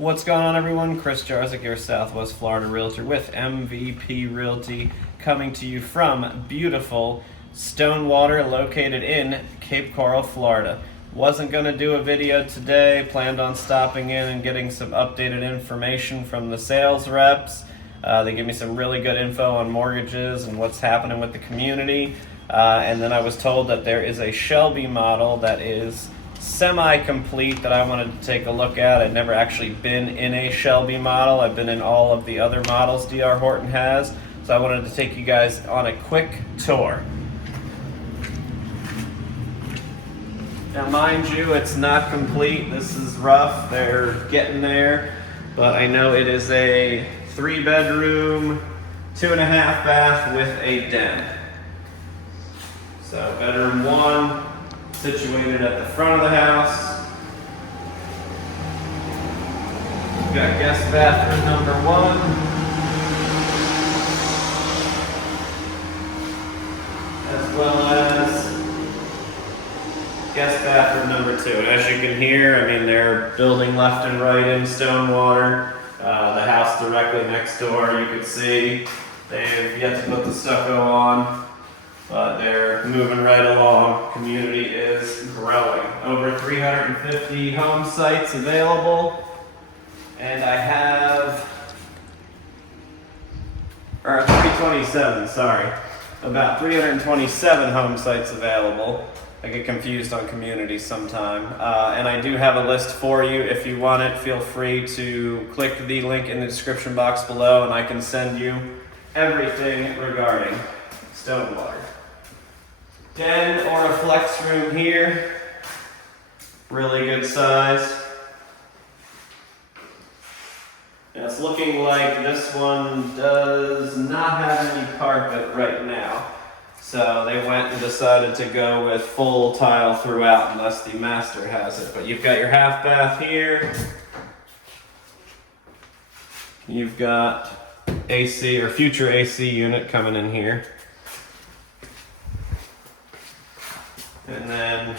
What's going on, everyone? Chris Jarzik, your Southwest Florida Realtor with MVP Realty, coming to you from beautiful Stonewater, located in Cape Coral, Florida. Wasn't going to do a video today, planned on stopping in and getting some updated information from the sales reps. They give me some really good info on mortgages and what's happening with the community. And then I was told that there is a Shelby model that is semi-complete that I wanted to take a look at. I've never actually been in a Shelby model. I've been in all of the other models D.R. Horton has. So I wanted to take you guys on a quick tour. Now mind you, it's not complete. This is rough. They're getting there. But I know it is a 3-bedroom, 2.5 bath with a den. So bedroom 1, situated at the front of the house. We've got guest bathroom number 1. As well as guest bathroom number 2. And as you can hear, I mean, they're building left and right in Stonewater. The house directly next door, you can see they've yet to put the stucco on. But they're moving right along. Community is growing. Over 350 home sites available. And I have, or 327, sorry. About 327 home sites available. I get confused on communities sometime. And I do have a list for you. If you want it, feel free to click the link in the description box below and I can send you everything regarding Stonewater. Den or a flex room here, really good size. And it's looking like this one does not have any carpet right now. So they went and decided to go with full tile throughout unless the master has it. But you've got your half bath here. You've got AC or future AC unit coming in here. And then,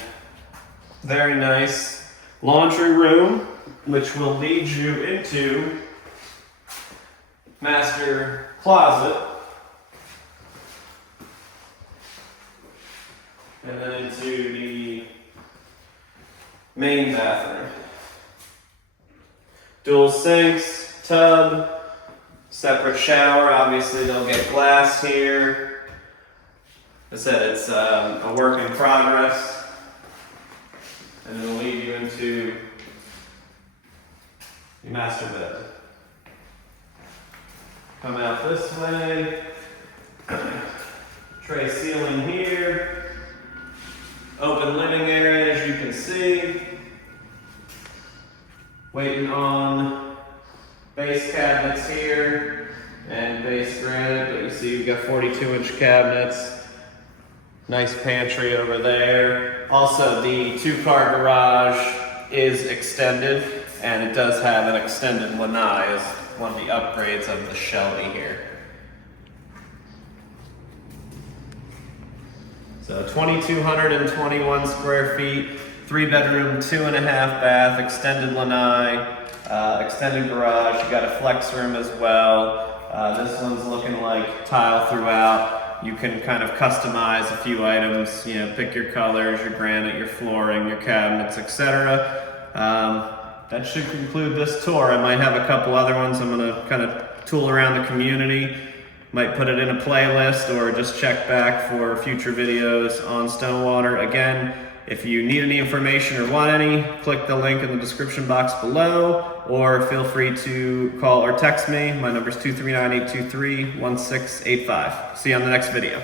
very nice laundry room, which will lead you into master closet. And then into the main bathroom. Dual sinks, tub, separate shower. Obviously they'll get glass here. I said it's a work in progress, and it'll lead you into your master bed. Come out this way, tray ceiling here, open living area as you can see, waiting on base cabinets here and base granite, but you see you've got 42-inch cabinets. Nice pantry over there. Also, the 2-car garage is extended, and it does have an extended lanai as one of the upgrades of the Shelby here. So 2,221 square feet, 3-bedroom, 2.5 bath, extended lanai, extended garage. You got a flex room as well. This one's looking like tile throughout. You can kind of customize a few items, you know, pick your colors, your granite, your flooring, your cabinets, etc. That should conclude this tour. I might have a couple other ones. I'm going to kind of tool around the community, might put it in a playlist or just check back for future videos on Stonewater. Again, if you need any information or want any, click the link in the description box below, or feel free to call or text me. My number is 239-823-1685. See you on the next video.